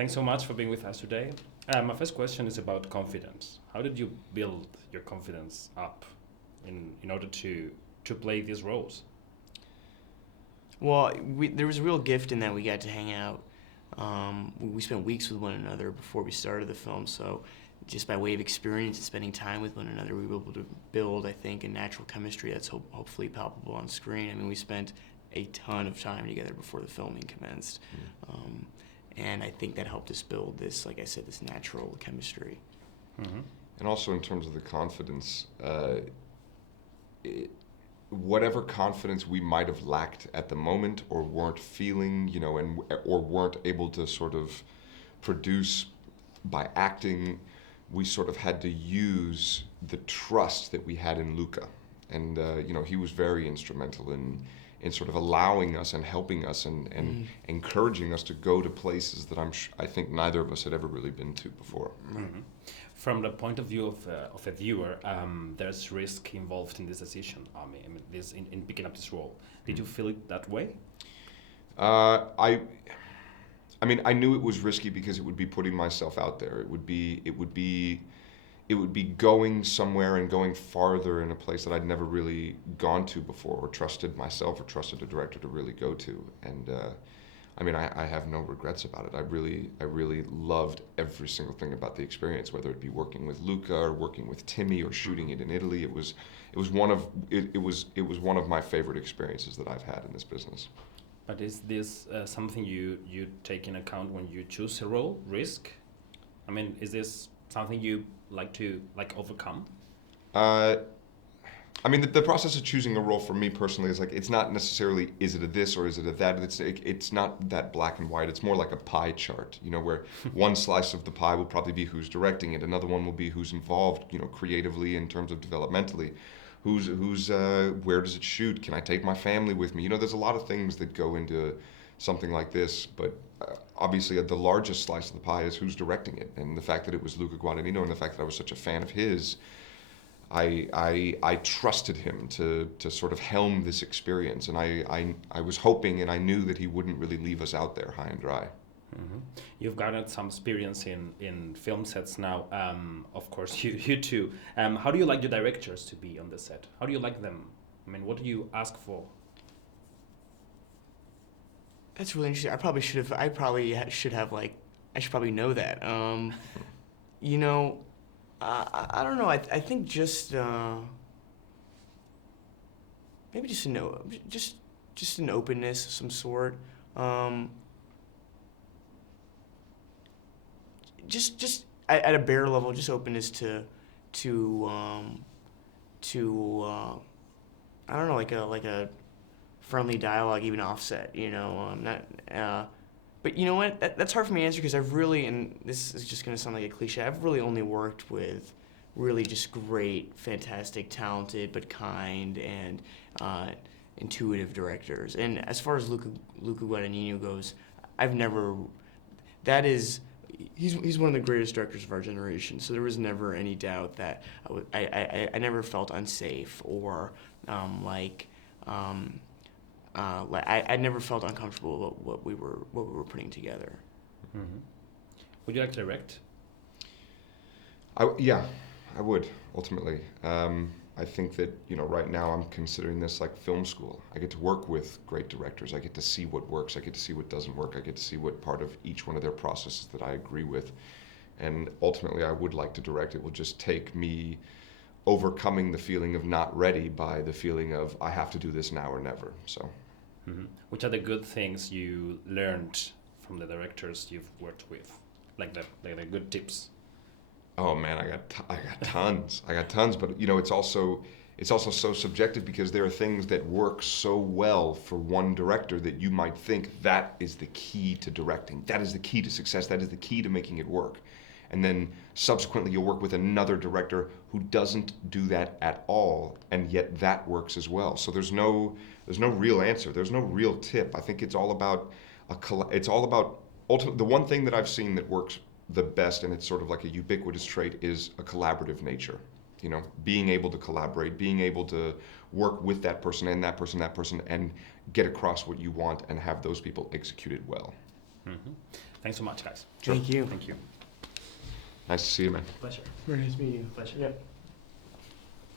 Thanks so much for being with us today. My first question is about confidence. How did you build your confidence up in order to play these roles? Well, there was a real gift in that we got to hang out. We spent weeks with one another before we started the film, so just by way of experience and spending time with one another, we were able to build, I think, a natural chemistry that's hopefully palpable on screen. I mean, we spent a ton of time together before the filming commenced, and I think that helped us build this, like I said, this natural chemistry. Mm-hmm. And also in terms of the confidence, whatever confidence we might have lacked at the moment or weren't feeling, or weren't able to sort of produce by acting, we sort of had to use the trust that we had in Luca. And, he was very instrumental in sort of allowing us and helping us and encouraging us to go to places that I think neither of us had ever really been to before. Mm-hmm. From the point of view of a viewer, there's risk involved in this decision. I mean, in picking up this role. Did you feel it that way? I mean, I knew it was risky because it would be putting myself out there. It would be going somewhere and going farther in a place that I'd never really gone to before, or trusted myself, or trusted a director to really go to. And I mean, I have no regrets about it. I really loved every single thing about the experience, whether it be working with Luca or working with Timmy or shooting it in Italy. It was one of my favorite experiences that I've had in this business. But is this something you take in account when you choose a role, risk? I mean, is this something you like to overcome? I mean, the process of choosing a role for me personally is like, it's not necessarily, is it a this or is it a that? It's not that black and white. It's more like a pie chart, where one slice of the pie will probably be who's directing it. Another one will be who's involved, creatively in terms of developmentally. Where does it shoot? Can I take my family with me? There's a lot of things that go into something like this, but obviously the largest slice of the pie is who's directing it. And the fact that it was Luca Guadagnino and the fact that I was such a fan of his, I trusted him to sort of helm this experience, and I was hoping and I knew that he wouldn't really leave us out there high and dry. Mm-hmm. You've garnered some experience in film sets now. Of course, you too. How do you like your directors to be on the set? How do you like them? I mean, what do you ask for? That's really interesting. I probably should probably know that. I don't know. I think just maybe just an openness of some sort. Just at a bare level, just openness to I don't know, like a friendly dialogue, even offset. But you know what? That's hard for me to answer because I've really, and this is just going to sound like a cliche, I've really only worked with really just great, fantastic, talented, but kind and intuitive directors. And as far as Luca Guadagnino goes, he's one of the greatest directors of our generation. So there was never any doubt that I never felt unsafe or I never felt uncomfortable about what we were putting together. Mm-hmm. Would you like to direct? Yeah, I would ultimately. I think that right now I'm considering this like film school. I get to work with great directors. I get to see what works. I get to see what doesn't work. I get to see what part of each one of their processes that I agree with. And ultimately, I would like to direct. It will just take me overcoming the feeling of not ready by the feeling of I have to do this now or never. So, mm-hmm. Which are the good things you learned from the directors you've worked with, like the good tips? Oh man, I got tons. I got tons, but it's also so subjective because there are things that work so well for one director that you might think that is the key to directing. That is the key to success. That is the key to making it work. And then subsequently you'll work with another director who doesn't do that at all, and yet that works as well. So there's no real answer. There's no real tip. I think it's all about ultimately the one thing that I've seen that works the best, and it's sort of like a ubiquitous trait, is a collaborative nature. Being able to collaborate, being able to work with that person, and get across what you want and have those people execute it well. Thanks so much, guys. Sure. Thank you. Thank you. Nice to see you, man. Pleasure. Very nice meeting you. Pleasure. Yep.